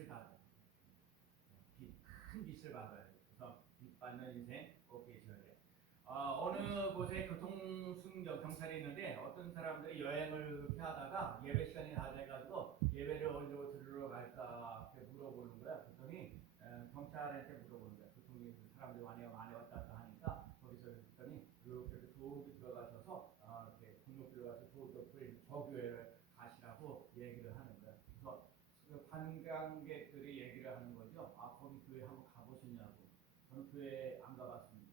빛을 받아요. 큰 빛을 받아요. 그래서 빛 받는 인생 꼭 계셔야 돼요. 어느 곳에 교통수행정 경찰이 있는데 어떤 사람들이 여행을 이렇게 하다가 예배 시간이 다 돼가지고 예배를 어디로 들으러 갈까 이렇게 물어보는 거야. 그랬더니 경찰한테 물어보는 거야. 교통이 사람들이 많이 왔다 하니까 거기서 그랬더니 이렇게 저기 들어가셔서 이렇게 공로길로 가서 저 교회를 가시라고 얘기를 하는 거야. 그래서 그 관광객들이 얘기를 하는 거죠. 거기 교회 한번 가보셨냐고. 저는 교회 안 가봤습니다.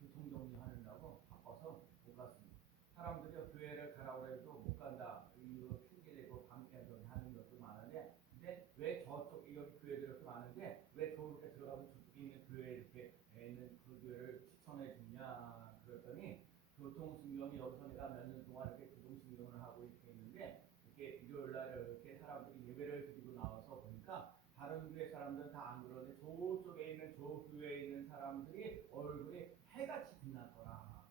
교통정리하느라고 바빠서 못 갔습니다. 사람들이 교회를 가라고 해도 못 간다. 이거 핑계대고 방해하는 하는 것도 많은데, 근데 왜 저쪽 여기 교회들 이렇게 많은데 왜 저렇게 들어가면 저쪽에 있는 교회 이렇게 있는 그 교회를 추천해 주냐 그랬더니 교통신경이 여기서 내가 몇 년 동안 이렇게 교통신경을 하고 이렇게 있는데 이렇게 일요일 날 이렇게 사람들이 예배를 드리고 나와서 보니까 다른 교회 사람들은 다 안 그러는데 저쪽에 있는 저 교회에 있는 사람들이 얼굴이 해같이 빛났더라.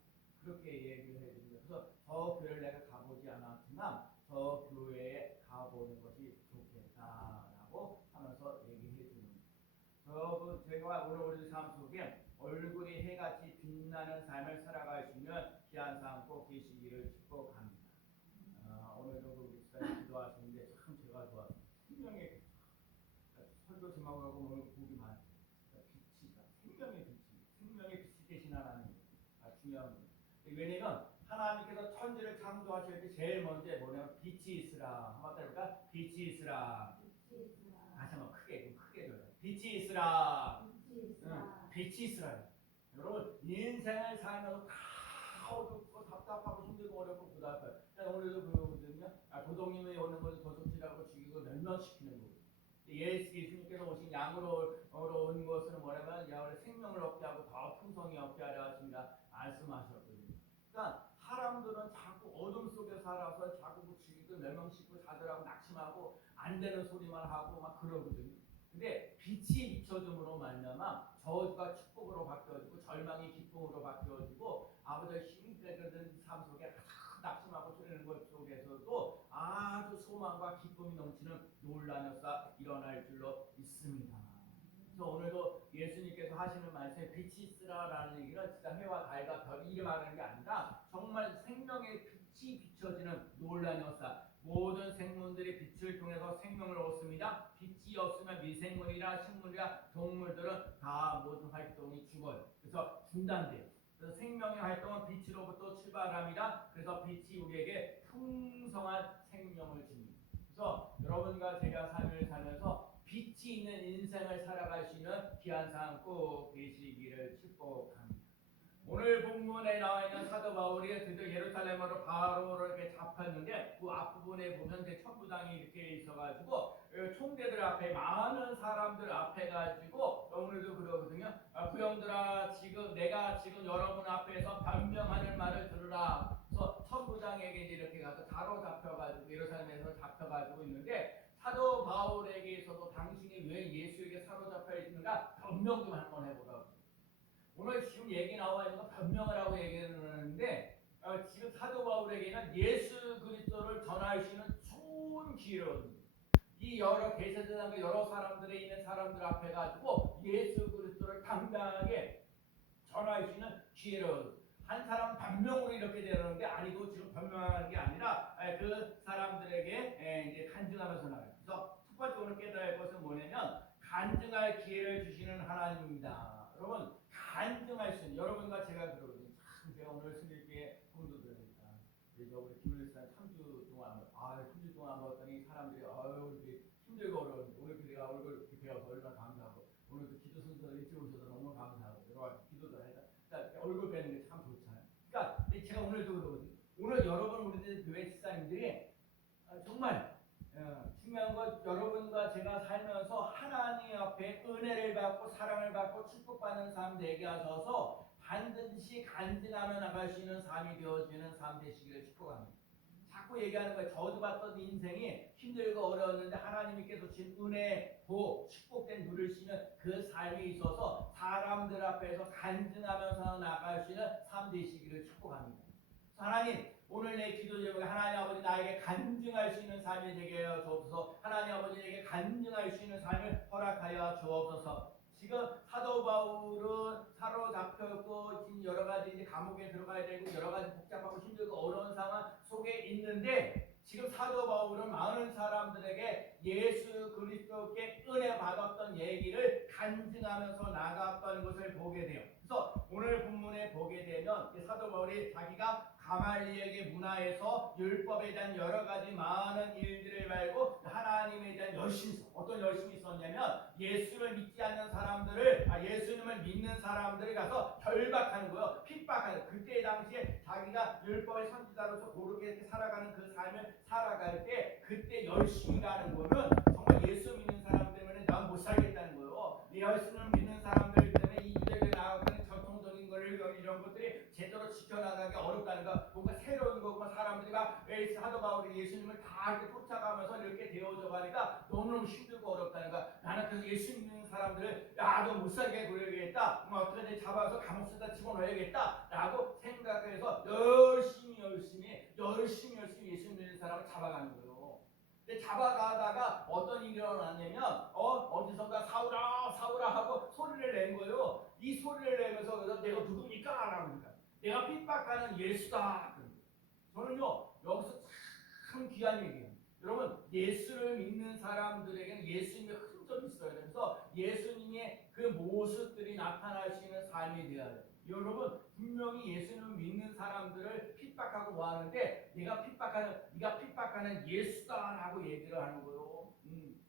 그렇게 얘기를 해줍니다. 그래서 저 교회를 내가 가보지 않았지만 저 교회에 가보는 것이 좋겠다라고 하면서 얘기해 주는 거예요. 제가 오늘 우리 삶 속에 얼굴이 해같이 빛나는 삶을 살아갈 수 있는 귀한 삶 꼭 계시기를 축복합니다. 오늘도 우리 집사님 기도하시는데 참 제가 좋았어요. 생명의 설교 제목하고 오늘 복이 많죠. 빛이다. 생명의 빛이 되신 하나님. 중요한 거예요. 왜냐면 하나님께서 천지를 창조하실 때 제일 먼저 뭐냐면 빛이 있으라. 한번 따라볼까? 빛이 있으라. 다시 한번 크게 줘요. 빛이 있으라. 빛이 있으라. 여러분 인생을 살면서 다 어둡고 답답하고 힘들고 어렵고 고달파요. 오늘도 그러거든요. 도둑님이 오는 것을 도둑질하고 죽이고 멸망시키는 거예요. 예수님께서 오신 양으로 온 것은 뭐냐면 야의 생명을 얻게 하고 더 풍성히 얻게 하려 하십니다. 말씀하셨거든요. 그러니까 사람들은 자꾸 어둠 속에 살아서 자꾸 죽이고 멸망시키고 자들하고 낙심하고 안 되는 소리만 하고 막 그러거든요. 근데 빛이 비춰줌으로 말미암아 저주가 축복으로 바뀌어지고 절망이 기쁨으로 바뀌어지고 아버지의 힘이 되는 삶 속에 낙심하고 쫓는 것 속에서도 아주 소망과 기쁨이 넘치는 놀라운 역사 일어날 줄로 믿습니다. 그래서 오늘도 예수님께서 하시는 말씀에 빛이 있으라라는 얘기는 진짜 해와 달과 별이 이름 하는 게 아니라 정말 생명의 빛이 비춰지는 놀라운 역사. 모든 생물들이 빛을 통해서 생명을 얻습니다. 빛이 없으면 미생물이나 식물이나 동물들은 다 모든 활동이 죽어요. 그래서 중단돼요. 그래서 생명의 활동은 빛으로부터 출발합니다. 그래서 빛이 우리에게 풍성한 생명을 줍니다. 그래서 여러분과 제가 삶을 살면서 빛이 있는 인생을 살아갈 수 있는 귀한 삶 꼭 되시기를 축복합니다. 오늘 본문에 나와 있는 사도 바울이 드디어 예루살렘으로 바로 이렇게 잡혔는데 그 앞부분에 보면 천부장이 이렇게 있어가지고 총대들 앞에 많은 사람들 앞에 가지고 오늘도 그러거든요. 부형들아 내가 지금 여러분 앞에서 변명하는 말을 들으라. 그래서 천부장에게 이렇게 가서 바로 잡혀가지고 예루살렘에서 잡혀가지고 있는데 사도 바울에게 있어서 당신이 왜 예수에게 사로잡혀 있는가 변명 좀 한번 해보라고. 오늘 지금 얘기 나와 있는 건 변명을 하고 얘기하는데 지금 사도 바울에게는 예수 그리스도를 전할 수 있는 좋은 기회거든요. 이 여러 대세대장과 여러 사람들에 있는 사람들 앞에 가지고 예수 그리스도를 당당하게 전할 수 있는 기회를 한 사람 변명으로 이렇게 되는 게 아니고 지금 변명하는 게 아니라 그 사람들에게 이제 간증하면서 나가요. 그래서 첫 번째 오늘 깨달을 할 것은 뭐냐면 간증할 기회를 주시는 하나님입니다. 여러분 간증할 수 있는 여러분과 제가 그러거든요. 참 제가 오늘 승리교회 성도들이니까 우리 김일산 3주 동안 3주 동안 봤더니 사람들이 이렇게 힘들고 어려운데 오늘 내가 얼굴 이렇게 배워서 얼마나 감사하고 오늘도 기도 순서를 일찍 오셔서 너무 감사하고 여러 가지 기도도 해서 그러니까 얼굴 뵈는 게 참 좋잖아요. 그러니까 제가 오늘도 그러거든요. 오늘 여러분 우리들 교회 집사님들이 정말 중요한 건 여러분과 제가 살면서 하나님 앞에 은혜를 받고 사랑을 받고 축복받는 삶 되게 하셔서 반드시 간증하며 나갈 수 있는 삶이 되어지는 삶 되시기를 축복합니다. 자꾸 얘기하는 거예요. 저주받던 인생이 힘들고 어려웠는데 하나님께서 주신 은혜, 복, 축복된 누릴 수 있는 그 삶이 있어서 사람들 앞에서 간증하면서 나갈 수 있는 삶 되시기를 축복합니다. 하나님, 오늘 내 기도 제목에 하나님 아버지 나에게 간증할 수 있는 삶이 되게 하여 주옵소서. 하나님 아버지에게 간증할 수 있는 삶을 허락하여 주옵소서. 지금 사도 바울은 사로잡혔고 지금 여러 가지 이제 감옥에 들어가야 되고 여러 가지 복잡하고 힘들고 어려운 상황 속에 있는데, 지금 사도 바울은 많은 사람들에게 예수 그리스도께 은혜 받았던 얘기를 간증하면서 나갔던 것을 보게 돼요. 그래서 오늘 본문에 보게 되면 사도 바울이 자기가 가말리엘의 문화에서 율법에 대한 여러 가지 많은 일들을 말고 하나님에 대한 열심이 있어. 어떤 열심이 있었냐면 예수를 믿지 않는 사람들을 예수님을 믿는 사람들을 가서 결박하는 거예요. 핍박하는. 그때 당시에 자기가 율법의 선지자로서 고르게 이렇게 살아가는 그 삶을 살아갈 때 그때 열심이라는 거는 정말 예수 믿는 사람 때문에 난 못 살겠다는 거예요. 예수님을 믿는 사람들 때문에 이 기적에 나아가는 전통적인 거를 이런 것들이 제대로 지켜나가기 어렵다는 거. 뭔가 새로운 거고 사람들이 막 사도 바울이 예수님을 다 이렇게 쫓아가면서 이렇게 되어져 가니까 너무너무 힘들고 어렵다는 거. 나는 그래서 예수 믿는 사람들을 너 못 살게 그려야겠다. 어떻게든 잡아서 감옥에다 집어넣어야겠다 라고 생각해서 열심히 예수 믿는 사람을 잡아가는 거예요. 근데 잡아가다가 어떤 일이 일어났냐면 어디선가 사울아 하고 소리를 낸 거예요. 이 소리를 내면서 그래서 내가 누굽니까? 라고 그러니까 내가 핍박하는 예수다. 저는요 여기서 참 귀한 얘기예요. 여러분, 예수를 믿는 사람들에게는 예수님의 흔적이 있어야 돼요. 그래서 예수님의 그 모습들이 나타날 수 있는 삶이 되어야 돼요. 여러분, 분명히 예수님을 믿는 사람들을 핍박하고 뭐 하는데 네가 핍박하는 예수다라고 얘기를 하는 거예요.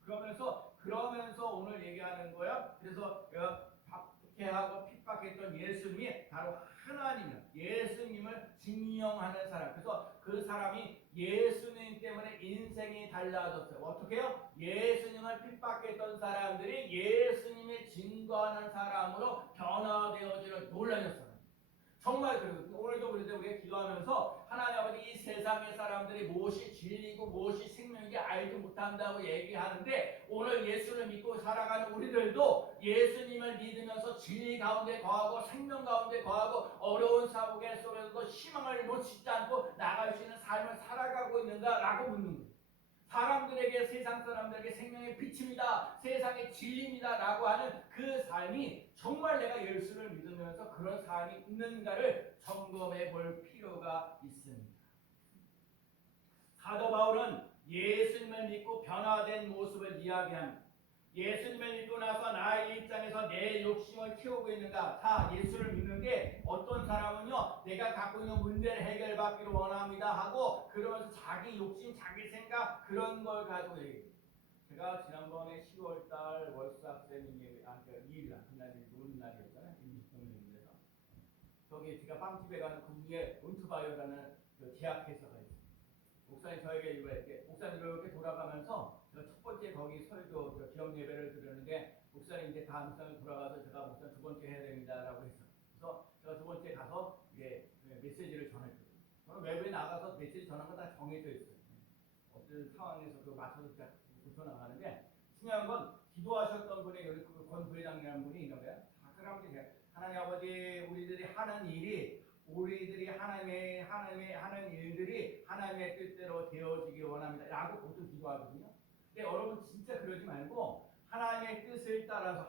그러면서 오늘 얘기하는 거야. 그래서 박해하고 핍박했던 예수님이 바로 하나님이야. 예수님을 증명하는 사람. 그래서 그 사람이 예수님 때문에 인생이 달라졌어요. 어떻게요? 예수님을 핍박했던 사람들이 예수님의 증거하는 사람으로 변화되어지는 놀라는 사람. 정말 그래요. 오늘도 그래도 우리가 기도하면서 하나님 아버지 이 세상의 사람들이 무엇이 진리고 무엇이 생명인지 알지 못한다고 얘기하는데 오늘 예수를 믿고 살아가는 우리들도 예수님을 믿으면서 진리 가운데 거하고 생명 가운데 거하고 어려운 사고의 속에서도 희망을 놓치지 않고 나갈 수 있는 삶을 살아가고 있는가라고 묻는 거예요. 사람들에게 세상 사람들에게 생명의 빛입니다. 세상의 진리입니다. 라고 하는 그 삶이 정말 내가 예수를 믿으면서 그런 삶이 있는가를 점검해 볼 필요가 있습니다. 사도 바울은 예수님을 믿고 변화된 모습을 이야기합니다. 예수님을 믿고 나서 나의 입장에서 내 욕심을 키우고 있는가? 자, 예수를 믿는데 어떤 사람은요, 내가 갖고 있는 문제를 해결받기를 원합니다 하고 그러면서 자기 욕심, 자기 생각 그런 걸 가지고 얘기해요. 제가 지난번에 10월달 월수학생님이 2일날 그날이 노는 날이었잖아요. 임시평일에서 저기 제가 빵집에 가는 그 위에 온투바이오라는 그 제약회사가 있어요. 목사님 저에게 이렇게 목사님 이렇게 돌아가면서 제가 첫 번째 거기 설교 기업 예배를 드렸는데 목사님 이제 다음 목사님 돌아가서 제가 목사님 두 번째 해야 됩니다라고 했어요. 그래서 제가 두 번째 가서 이제 메시지를 전했거든요. 저는 외부에 나가서 메시지 전한 거 다 정해져 있어요. 어떤 상황에서 그 맞춰서 붙여 나가는데 중요한 건 기도하셨던 분이 여기 권 부회장이라는 분이 있는 거예요. 그러면 하나님 아버지 우리들이 하는 일이 우리들이 하나님의 하는 일들이 하나님의 뜻대로 되어지기 원합니다. 라고 보통 기도하거든요. 근데 여러분 진짜 그러지 말고 하나님의 뜻을 따라서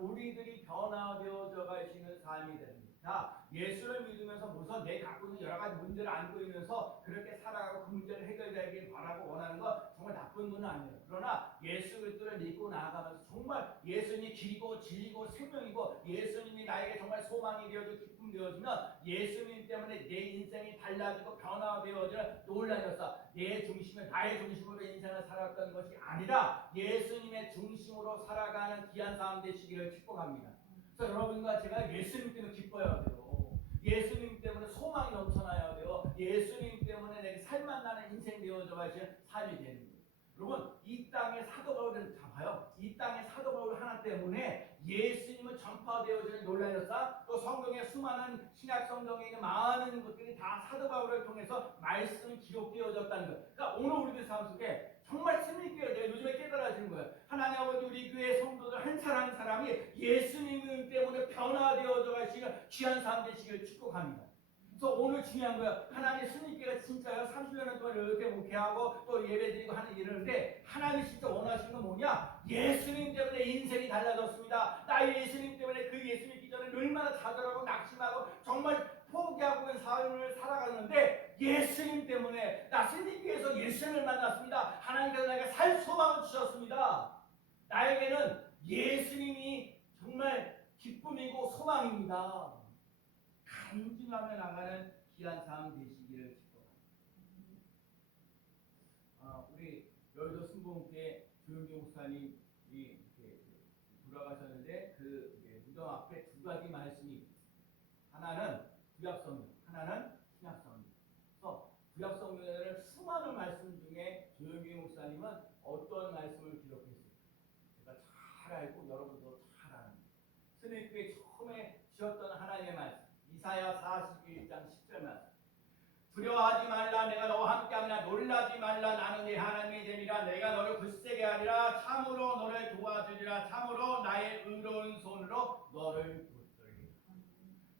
우리들이 변화되어져 가시는 삶이 됩니다. 자, 예수를 믿으면서 우선 내 갖고 있는 여러 가지 문제를 안고 있면서 그렇게 살아가고 그 문제를 해결되길 바라고 원하는 거 정말 나쁜 분은 아니에요. 그러나 예수 그리스도를 믿고 나아가면서 정말 예수님이 길이고 진리고 생명이고 예수님이 나에게 정말 소망이 되어지고 기쁨 되어지면 예수님 때문에 내 인생이 달라지고 변화되어지는 놀라운 역사. 내 중심을 나의 중심으로 인생을 살았던 것이 아니라 예수님의 중심으로 살아가는 귀한 삶 되시기를 축복합니다. 그래서 여러분과 제가 예수님 때문에 기뻐야 돼요. 예수님 때문에 소망이 넘쳐나야 돼요. 예수님 때문에 내게 살만 나는 인생 되어져 가시는 삶이 되는 거예요. 여러분 이 땅의 사도 바울은 잡아요. 이 땅의 사도 바울 하나 때문에 예수님은 전파되어지는 놀라운 역사, 또 성경의 수많은 신약 성경에 있는 많은 것들이 다 사도 바울을 통해서 말씀이 기록되어졌다는 것. 그러니까 오늘 우리들 삶 속에 정말 스님께 내가 요즘에 깨달아지는 거예요. 하나님 아버지 우리 교회 성도들 한 사람 한 사람이 예수님 때문에 변화되어져 가시는 귀한 삶 되시기를 축복합니다. 그래서 오늘 중요한 거예요. 하나님 스님께가 진짜요 30년 동안 이렇게 목회하고 또 예배드리고 하는 일인데 하나님이 진짜 원하시는 건 뭐냐? 예수님 때문에 인생이 달라졌습니다. 나 예수님 때문에 그 예수 믿기 전에 얼마나 좌절하고 낙심하고 정말 포기하고 있는 삶을 살아갔는데 예수님 때문에 나 스님께서 예수님을 만났습니다. 하나님께서 나에게 살 소망을 주셨습니다. 나에게는 예수님이 정말 기쁨이고 소망입니다. 간증하며 나가는 귀한 삶 되시기를 축복합니다. 우리 여의도 순복음교회 조영기 목사님이 이렇게 돌아가셨는데 그 무덤 앞에 두 가지 말씀이 하나는 구약성경, 하나는 신약성경. 그래서 구약성경에는 수많은 말씀 중에 조영기 목사님은 어떤 말씀을 기록했어요? 제가 잘 알고 여러분도 잘 아는 스네크의 처음에 지었던 하나님의 말씀 이사야 41장 10절 말씀 두려워하지 말라 내가 너와 함께하리라 놀라지 말라 나는 네 하나님의 됨이라 내가 너를 굳세게 하리라 참으로 너를 도와주리라 참으로 나의 의로운 손으로 너를 붙들리라.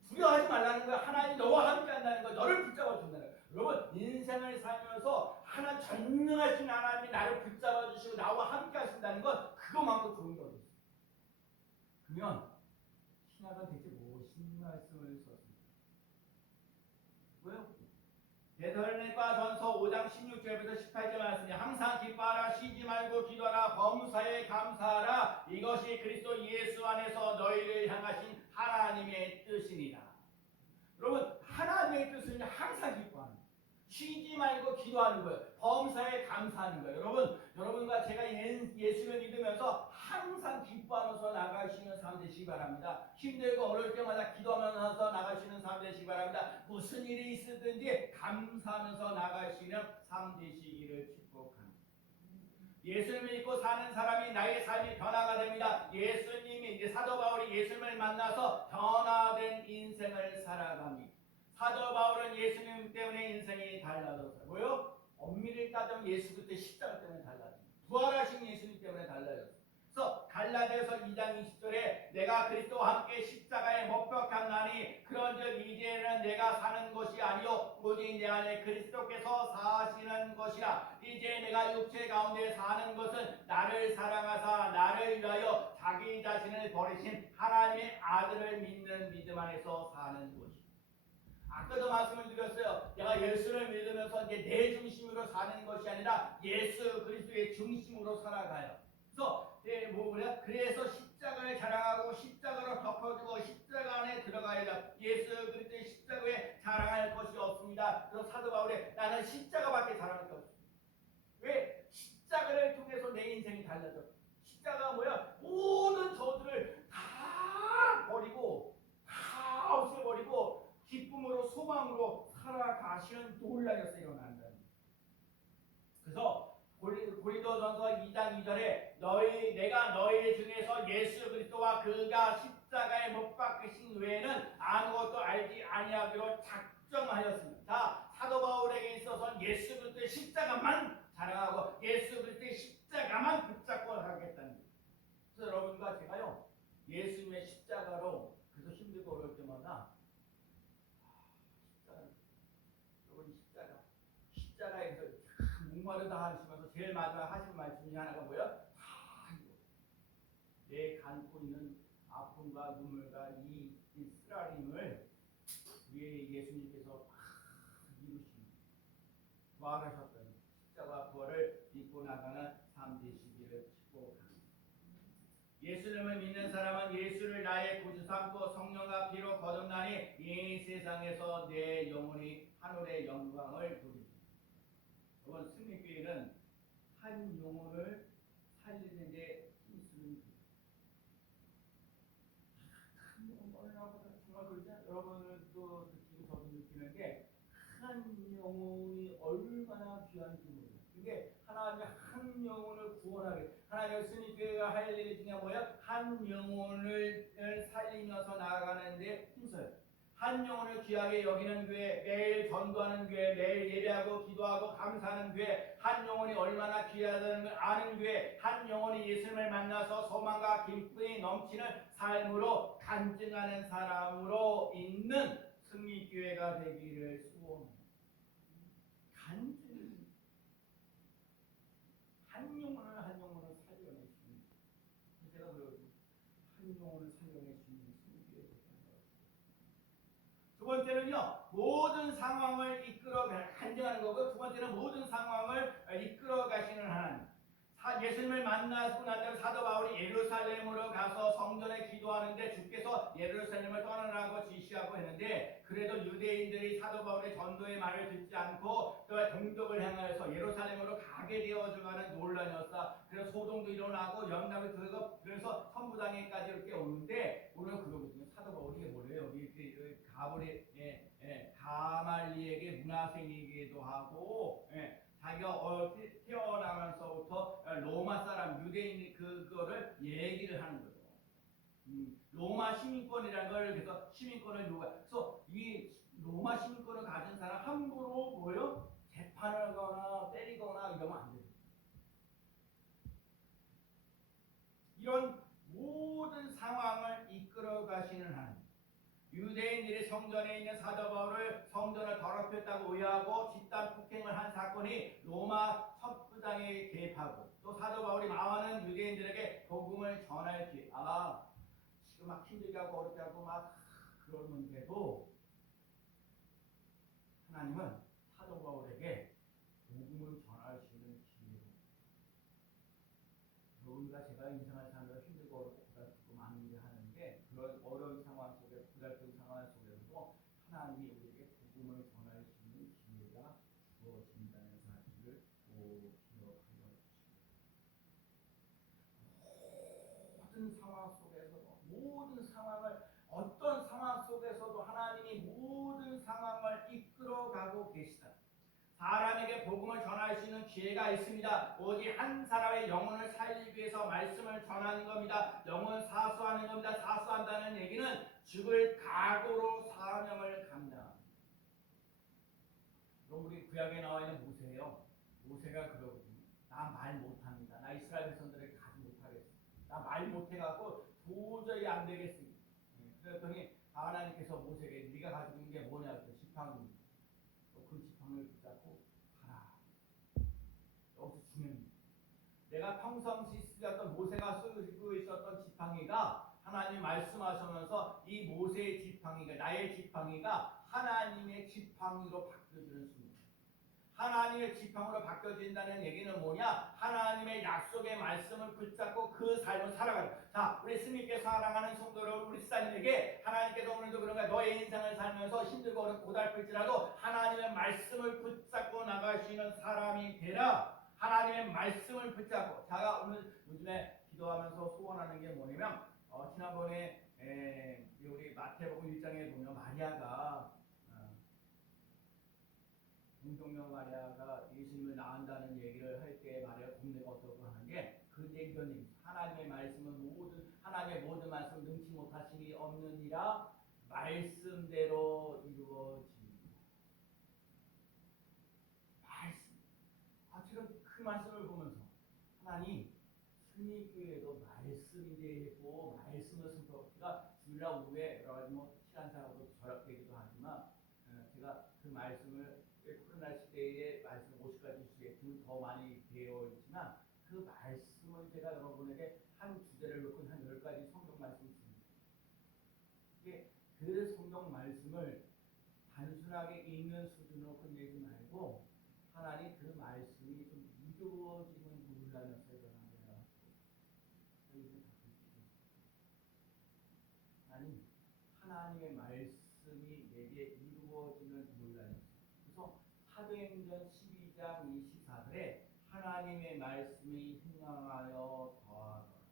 두려워하지 말라는 거야. 하나님이 너와 함께한다는 거야. 너를 붙잡아 준다는 거야. 여러분 인생을 살면서 하나님 전능하신 하나님이 나를 붙잡아 주시고 나와 함께 하신다는 건 그거만큼 좋은 게 어디 있어요. 그러면 신약은 대체 무슨 말씀을 썼습니까? 왜요? 데살로니가 전서 5장 16절부터 18절 말씀이 항상 기뻐하라 쉬지 말고 기도하라 범사에 감사하라 이것이 그리스도 예수 안에서 너희를 향하신 하나님의 뜻이니라. 여러분 하나님의 뜻은 항상 기뻐하는 거예요. 쉬지 말고 기도하는 거예요. 범사에 감사하는 거예요. 여러분과 제가 예수를 믿으면서 항상 기뻐하면서 나가시는 삶 되시기 바랍니다. 힘들고 어려울 때마다 기도하면서 나가시는 삶 되시기 바랍니다. 무슨 일이 있으든지 감사하면서 나가시는 삶 되시기를 축복합니다. 예수님을 믿고 사는 사람이 나의 삶이 변화가 됩니다. 예수님이 이제 사도 바울이 예수님을 만나서 변화된 인생을 살아갑니다. 사도 바울은 예수님 때문에 인생이 달라졌어요. 뭐요? 엄밀히 따지면 예수 그때 십자가 때문에 달라집니다. 부활하신 예수님 때문에 달라졌어요. 그래서 갈라디아서 2장 20절에 내가 그리스도와 함께 십자가에 못 박혔나니 그런즉 이제는 내가 사는 것이 아니요 오직 내 안에 그리스도께서 사시는 것이라. 이제 내가 육체 가운데 사는 것은 나를 사랑하사 나를 위하여 자기 자신을 버리신 하나님의 아들을 믿는 믿음 안에서 사는 것이라. 아까도 말씀을 드렸어요. 내가 예수를 믿으면서 이제 내 중심으로 사는 것이 아니라 예수 그리스도의 중심으로 살아가요. 그래서 십자가를 자랑하고 십자가로 덮어주고 십자가 안에 들어가야 돼. 예수 그리스도의 십자가에 자랑할 것이 없습니다. 그래서 사도 바울이 나는 십자가밖에 자랑할 게 없습니다. 왜? 십자가를 통해서 내 인생이 달라져. 십자가가 뭐야? 모든 저들을 다 버리고 다 없애버리고 기쁨으로 소망으로 살아가시는 놀라운 역사가 일어난다. 그래서 고린도전서 2장 2절에 내가 너희 중에서 예수 그리스도와 그가 십자가에 못 박히신 외에는 아무것도 알지 아니하기로 작정하였습니다. 자, 사도 바울에게 있어서는 예수 그리스도의 십자가만 자랑하고 예수 그리스도의 십자가만 붙잡고 하겠다는 거예요. 그래서 여러분과 제가요 예수님의 십자가로 그래서 힘들고 어려울 때마다 십자가에서 목마르다 하시면서 제일 마지막 하신 말씀 중에 하나가 뭐야? 내 갖고 있는 아픔과 눈물과 이 쓰라림을 우리 예수님께서 이루시는 부활하셨던 십자가 부활을 믿고 나가는 삶 되시기를 축복합니다. 예수님을 믿는 사람은 예수를 나의 구주 삼고 성령과 피로 거듭나니 이 세상에서 내 영혼이 하늘의 영광을 누리리. 여러분 승리교회는 한 영혼을 살리는데 힘쓰는 교회. 한 영혼이라고 정말 그렇죠? 여러분도 느끼고 저도 느끼는 게 한 영혼이 얼마나 귀한지 몰라요. 이게 하나님이 한 영혼을 구원하게 하나님의 승리교회가 할 일 중에 뭐예요? 한 영혼을 살리면서 나아가는데 힘써요. 한 영혼을 귀하게 여기는 교회, 매일 전도하는 교회, 매일 예배하고 기도하고 감사하는 교회, 한 영혼이 얼마나 귀하다는 걸 아는 교회, 한 영혼이 예수님을 만나서 소망과 기쁨이 넘치는 삶으로 간증하는 사람으로 있는 승리교회가 되기를 소원합니다. 간절히 한 영혼을 살려내시는, 제가 그러거든요. 한 영혼을 살려내시는 승리교회 되는 것 같습니다. 두 번째는요, 모든 상황을 이끌어 간증하는 거고, 두 번째는 모든 상황을 이끌어 가시는 하나님. 예수님을 만나고 난 다음에 사도 바울이 예루살렘으로 가서 성전에 기도하는데 주께서 예루살렘을 떠나라고 지시하고 했는데, 그래도 유대인들이 사도 바울의 전도의 말을 듣지 않고 또 동족을 향하여서 예루살렘으로 가게 되어져가는 논란이었다. 그래서 소동도 일어나고 연락을 들고, 그래서 천부당에까지 이렇게 오는데, 오늘 그거거든요. 사도 바울이 뭐래요? 가말리에게 문화생이기도 하고, 자기가 태어나면서부터 로마 사람 유대인 그거를 얘기를 하는 거죠. 로마 시민권이라는 걸, 그래서 시민권을 그래서 이 로마 시민권을 가진 사람 함부로 뭐요? 재판을 하거나 때리거나 이러면 안 돼요. 이런 모든 상황을 이끌어 가시는 하나님. 유대인들이 성전에 있는 사도 바울을 성전을 더럽혔다고 의하고 집단 폭행을 한 사건이 로마 첩부당에 개입하고, 또 사도 바울이 많은 유대인들에게 복음을 전할 기회. 지금 막 힘들게 하고 어렵게 하고 막 그러는데도 하나님은 사도 바울에게 복음을 전할 수 있는 기회로, 우리가 제가 인생을 살면서 힘들고 어렵고 고달프고 많은 일을 하는데, 그런 어려운 상황 속에, 고달픈 상황 속에서도 하나님이 우리에게 복음을 전할 수 있는 기회가 주어진다는 사실을 꼭 기억하여 주십니다. 모든 상황 속에서도, 모든 상황을, 어떤 상황 속에서도 하나님이 모든 상황을 이끌어가고 계시다. 사람에게 복음을 전할 수 있는 기회가 있습니다. 오직 한 사람의 영혼을 살리기 위해서 말씀을 전하는 겁니다. 영혼 사수하는 겁니다. 사수한다는 얘기는 죽을 각오로 사명을 감당합니다. 우리 구약에 나와 있는 모세예요. 모세가 그러거든요. 나 말 못합니다. 나 이스라엘 백성들에게 가지 못하겠어. 나 말 못해갖고 도저히 안 되겠습니다. 그랬더니 하나님께서 모세에게 네가 가지고 있는 게 뭐냐? 그 지팡이입니다. 그 지팡이를 붙잡고 가라. 여기서 중요합니다. 내가 평상시 쓰였던, 모세가 쓰고 있었던 지팡이가 하나님 말씀하시면서 이 모세의 지팡이가, 나의 지팡이가 하나님의 지팡이로 바뀌어지는 순간, 하나님의 지팡이로 바뀌어진다는 얘기는 뭐냐? 하나님의 약속의 말씀을 붙잡고 그 삶을 살아가는. 자, 우리 스님께 사랑하는 성도 여러분, 우리 지사님에게 하나님께서 오늘도 그런가, 너의 인생을 살면서 힘들고 어렵고 고달플지라도 하나님의 말씀을 붙잡고 나가시는 사람이 되라. 하나님의 말씀을 붙잡고. 제가 오늘 요즘에 기도하면서 소원하는 게 뭐냐면, 지난번에 우리 마태복음 1장에 보면 마리아가, 공동명 마리아가 예수님을 낳는다는 얘기를 할 때 마리아 동네가 어떻고 하는 게, 그 얘기는 하나님의 말씀은 하나님의 모든 말씀을 능치 못하심이 없느니라 말씀대로 이루어집니다. 말씀. 지금 그 말씀을 보면서 하나님, 승리교회도 말씀이 되고 말씀을 선포하기가 주일날 오후에 여러 가지 시간상으로 절약되기도 하지만, 제가 그 말씀을 코로나 시대에 말씀 50가지 수에 더 많이 되어 있지만, 그 말씀을 제가 여러분에게 한 주제를 놓고 한 10가지 성경 말씀을 줍니다. 그 성경 말씀을 단순하게 읽는 수준으로 끝내지 말고, 하나님 그 말씀이 좀 이루어지는 논란에서 일어나게 하시고, 하나님의 말씀이 내게 이루어지는 논란이었어요. 그래서 사도행전 12장 24절에 하나님의 말씀이 흥왕하여 더하더라.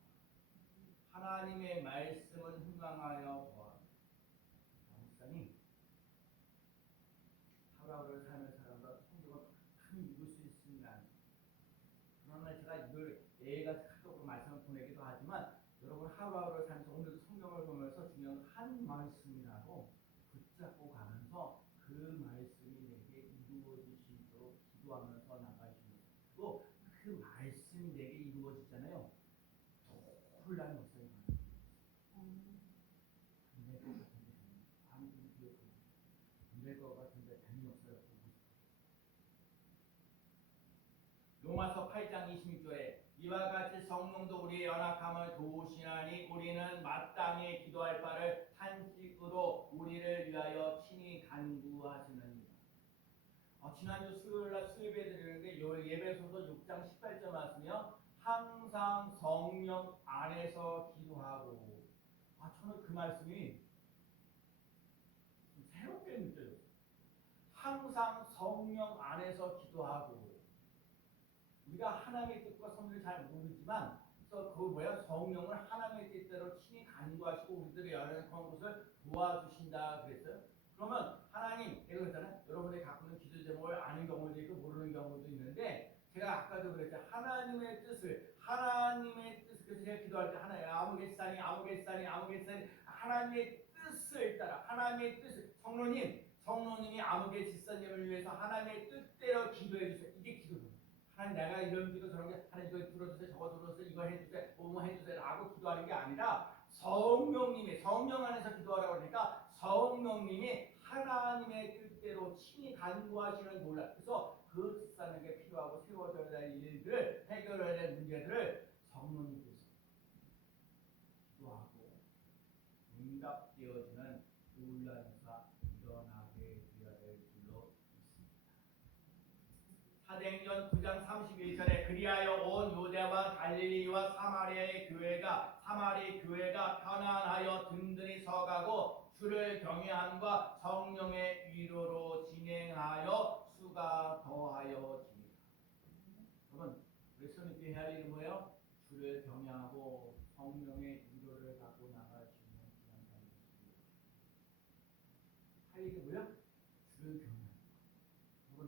하나님의 말씀은 흥왕하여 더하더라. 목사님, 하루하루를 삶을 살아서 성경을 많이 읽을 수 있습니다. 그러나 제가 이걸 애가 카톡으로 말씀을 보내기도 하지만, 여러분 하루하루를 살면서 오늘도 성경을 보면서 중요한 한 말씀이라고 붙잡고 가면서 그 말씀이 내게 이루어지시도록 기도하면서 나가시는, 그리고 그 말씀이 내게 이루어지잖아요. 홀라는 없어요. 근데 똑같은 게 아무튼 기억합니다. 8장 26절에 이와 같이 성령도 우리의 연약함을 도우시나니 우리는 마땅히 기도할 바를 탄식으로 우리를 위하여 친히 간구하시느니라. 지난주 수요일날 수요예배 드리는데 예배소서 6장 18절 말씀이요. 항상 성령 안에서 기도하고. 저는 그 말씀이 새롭게 느껴졌어요. 항상 성령 안에서 기도하고. 우리가 하나님의 뜻과 섭리를 잘 모르지만 그래서 성령을 하나님의 뜻대로 친히 간구하시고 우리들의 연약한 것을 도와주신다 그랬어요. 그러면 하나님, 예를 들잖아요. 여러분이 갖고 있는 기도 제목을 아는 경우도 있고 모르는 경우도 있는데 제가 아까도 그랬죠. 하나님의 뜻을 그래서 제가 기도할 때 하나님 아무개사니 하나님의 뜻을 따라 하나님의 뜻을 성령님이 아무개 집사님을 위해서 하나님의 뜻대로 기도해 주세요. 이게 기도입니다. 하나님 내가 이런 기도 저런 게 하나님 이거 들어주세요. 저거 들어주세요. 이거 해주세요. 뭐뭐 해주세요. 라고 기도하는 게 아니라 성령 안에서 기도하라고 그러니까 성령님이 하나님의 뜻대로 친히 간구하시는 놀라. 그래서 그 집사님에게 필요하고 세워져야 될 일들을 해결해야 될 문제들을 성령님께서 기도하고 응답되어지는 놀라운사 일어나게 되어야 될 줄로 믿습니다. 사도행전 9장 31절에 그리하여 온 유대와 갈릴리와 사마리아의 교회가 편안하여 든든히 서가고 주를 경외함과 성령의 위로로 진행하여 수가 더하여 지니라. 여러분, 우리 성령께 해야 할 일은 뭐예요? 주를 경외하고 성령의 위로를 갖고 나갈 수 있는 귀한 삶이십니다. 할 일이 뭐예요? 주를 경외하는 거. 여러분,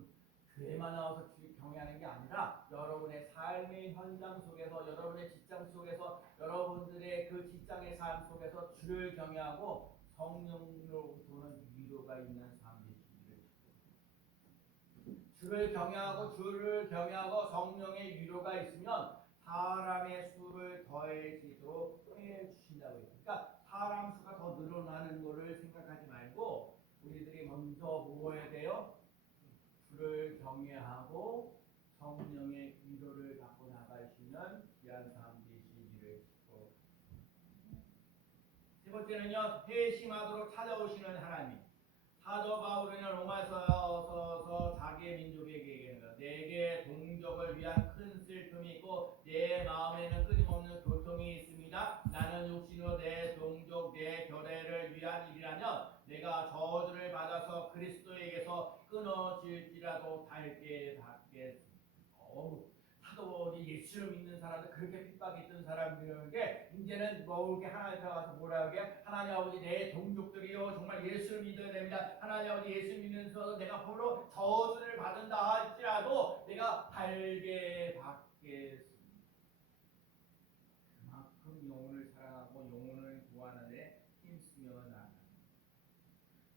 교회만 나와서 주를 경외하는 게 아니라 여러분의 삶의 현장 속에서, 여러분의 직장 속에서, 여러분들의 그 직장의 삶 속에서 주를 경외하고 성령으로부터는 위로가 있는 삶이 되시기를 축복합니다. 주를 경외하고 성령의 위로가 있으면 사람의 수를 더해지도록 해주신다고 해요. 그러니까 사람 수가 더 늘어나는 것을 생각하지 말고 우리들이 먼저 뭐 해야 돼요? 주를 경외하고 성령의 위로를 갖고 나갈 수 있는 귀한 삶 되시기를 축복합니다. 세 번째는요, 회심하도록 찾아오시는 하나님. 사도 바울은 로마서서 자기의 민족에게 얘기합니다. 내게 동족을 위한 큰 슬픔이 있고 내 마음에는 끊임없는 고통이 있습니다. 나는 육신으로 내 동족 내 교회를 위한 일이라면 내가 저주를 받아서 그리스도에게서 끊어질지라도 달게 받겠습니다. 사도 예수를 믿는 사람들 그렇게 핍박했던 사람들인데 이제는 이렇게 하나님 앞에 가서 뭐라 하게? 하나님 아버지 내 동족들이요 정말 예수를 믿어야 됩니다. 하나님 아버지 예수 믿는서 내가 별로 저주를 받은다 할지라도 내가 달게 받겠습니다. 그만큼 영혼을 사랑하고 영혼을 구하는 데 힘쓰면 안 합니다.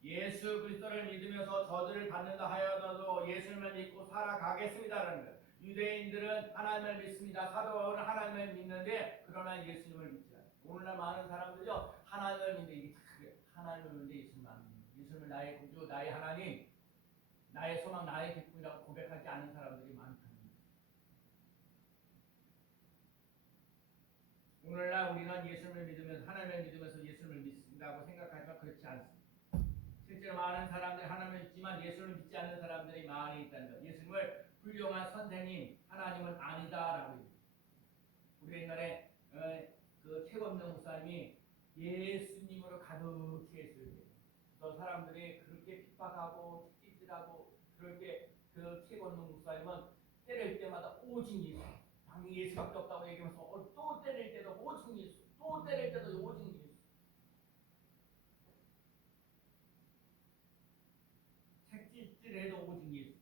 예수 그리스도를 믿으면서 저주를 받는다 하여도 예수님을 믿고 살아가겠습니다라는 거예요. 유대인들은 하나님을 믿습니다. 사도 바울은 하나님을 믿는데 그러나 예수님을 믿지 않아요. 오늘날 많은 사람들이요 하나님을 믿는데 이게 하나님을 믿는데 예수님을 안 믿는 거예요. 예수님을 나의 구주, 나의 하나님, 나의 소망, 나의 기쁨이라고 고백하지 않은 사람들이 많답니다. 오늘날 우리는 예수님을 믿으면서 하나님을 믿으면서 예수님을 믿습니다고 생각하지만 그렇지 않습니다. 실제로 많은 사람들이 하나님을 믿지만 예수를 믿지 않는 사람들이 많이 있다는 것. 예수님을 훌륭한 선생님, 하나님은 아니다라고 얘기해요. 우리 옛날에 그 최건명 목사님이 예수님으로 가득히 했어요. 그래서 사람들이 그렇게 핍박하고 찌질하고 그렇게 그 최건명 목사님은 때릴 때마다 오직 예수. 당연히 예수밖에 없다고 얘기하면서 또 때릴 때도 오직 예수. 또 때릴 때도 오직 예수. 책질질해도 오직 예수.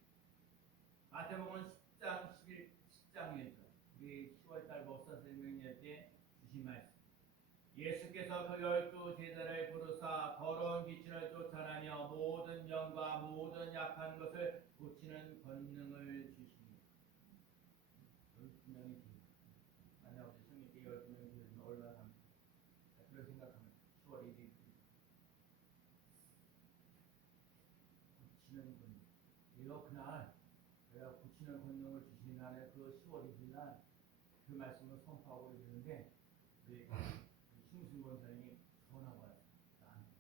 마태복음 10장 10장이었죠. 우리 10월달 목사 설명회 때 주신 말씀. 예수께서 그 12제자를 부르사 더러운 귀신을 쫓아내며 모든 영과 모든 약한 것을 고치는 권능을 주시니. 12명이 됩니다. 만약 우리 성령께 12명이 되면 얼마나 합니까? 그런 생각하면 10월 1일 고치는 권능. 그날 고치는 권능을 주신 날에 그 10월 1일 그 말씀을 선포하고 있는데 우리 심우승 권사님이 전화가 왔어요. 나한테.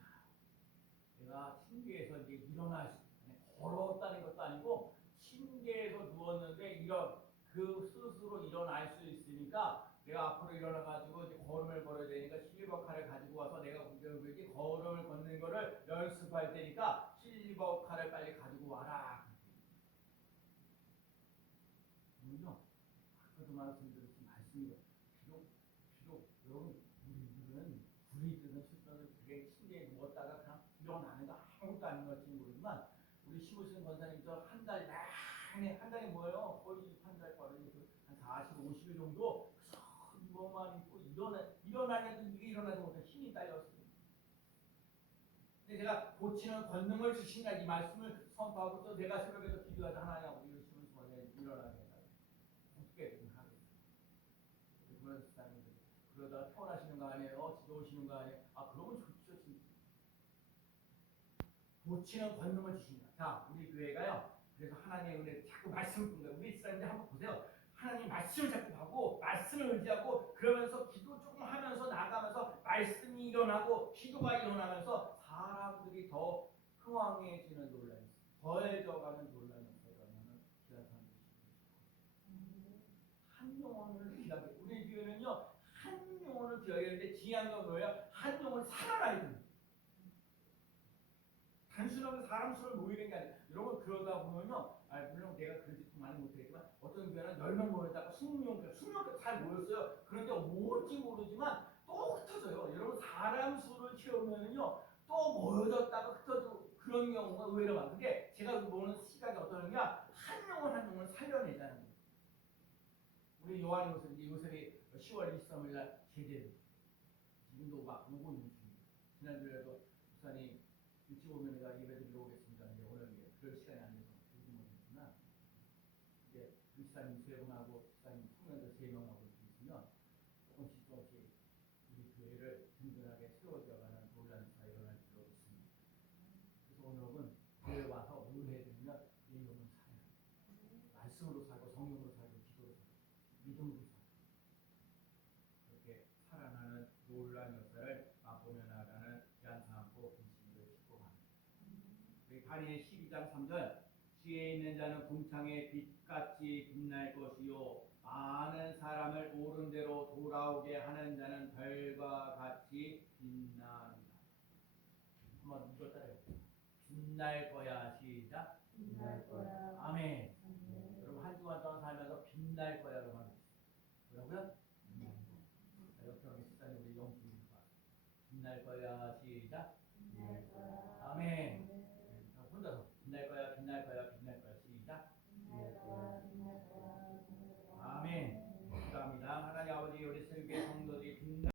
야, 내가 침대에서 이제 걸었다는 것도 아니고 침대에서 누웠는데 그 스스로 일어날 수 있으니까 내가 앞으로 일어나가지고 이제 걸음을 걸어야 되니까 실버카를 가지고 와서 내가 걸음을 걷는 거를 연습할 테니까 실버카를 빨리 가지고 와라. 그죠? 아까도 말씀드렸지만 말씀이 비록 여러분 우리들은 출산을 그게 침대에 누웠다가 그냥 일어나는 거 아무것도 아닌 것 같이 모르지만 우리 심우승 권사님 저 한 달 내내 한 달이 뭐예요? 거의 한 달 거의 한 40, 50일 정도 이거만 있고 일어나려도 이게 일어나지 못해 힘이 딸렸어요. 근데 제가 고치는 권능을 주신다 이 말씀을 선포하고 또 내가 새벽에도 기도하자 하나님 우리 심우승 권사님 일어나게 해달라. 어떻게든 하겠어요. 그런 사람들 그러다가 태어나시는 거 아니에요? 집에 오시는 거 아니에요? 아 그러면 좋죠 진짜. 고치는 권능을 주신다. 자 우리 교회가요. 그래서 하나님의 은혜 자꾸 말씀을 듣는 거예요. 우리 사람들 한번 보세요. 하나님 말씀을 자꾸 하고 말씀을 의지하고 그러면서 기도 조금 하면서 나가면서 말씀이 일어나고 기도가 일어나면서 사람들이 더 흥황해지는 논란이 있어요. 더해져가는 논란이 있어요. 그러면 한 영혼을 기다려. 우리 교회는요 한 영혼을 기다려야 되는데 중요한 건 뭐예요? 한 영혼 살아나야 됩니다. 단순하게 사람 수를 모이는 게 아니라 여러분 그러다 보면요 물론 내가 그런 짓 많이 못했지만 어떤 교회는 10명 모였다가 20명 잘 모였어요. 그런데 뭔지 모르지만 또 흩어져요. 여러분 사람 수를 채우면요 또 모여졌다가 흩어지고 그런 경우가 의외로 많은데 제가 보는 시각이 어떠냐면 한 영혼 살려내자는 거예요. 우리 요한 요셉이 10월 23일 날 제대로 지금도 막 오고 있는 중입니다. 지난주에도 목사님 일찍 오면 내가 예배드리러 오겠습니다. 이제 오늘 그럴 시간이 안 돼서 오지 못했지만 이제 목사님 3분하고 목사님 청년들 3명하고 있으면 조금씩 우리 교회를 든든하게 세워져가는 놀란사가 일어날 줄로 믿습니다. 그래서 오늘은 교회 와서 뭘 해야 되냐면 내 영혼 살아요. 말씀으로 살고 성령으로 살고 기도로 살고 믿음으로 살고 그렇게 살아나는 놀란 역사를 맛보며 나가는 양산포 김씨를 축복합니다. 우리 다니엘 12장 3절 지혜 있는 자는 궁창의 빛같이 빛날 것이요 많은 사람을 옳은 대로 돌아오게 하는 자는 별과 같이 빛나리라. 한번 이거 따라해요. 빛날 거야. 시작. 빛날 거야. 아멘. 여러분 한 주간 동안 살면서 빛날 거야라고 하는 뭐라고요? 옆에 식사님 우리 영준이 빛날 거야. 시작. 빛날 거야. 아멘.